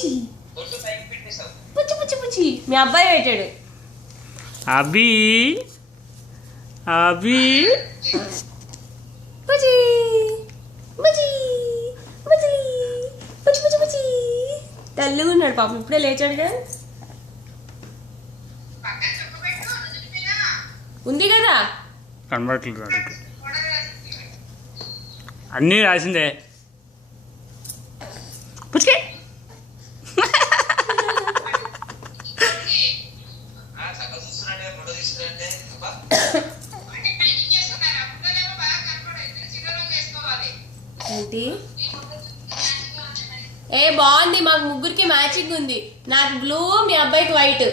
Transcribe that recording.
పుచ్చి పుచ్చి పుచ్చి పుచ్చి మీ అబ్బాయి పెట్టాడు. అభి అభి పుచ్చి పుచ్చి పుచ్చి పుచ్చి పుచ్చి పుచ్చి తెల్లగా ఉన్నాడు పాపం, ఇప్పుడే లేచాడు కదా. ఉంది కదా కనబడట్లేదు వాడికి. అన్నీ రాసిందే పుచ్చుకే. ఏంటి ఏ బాగుంది, మాకు ముగ్గురికి మ్యాచింగ్ ఉంది. నాకు బ్లూ, మీ అబ్బాయికి వైట్.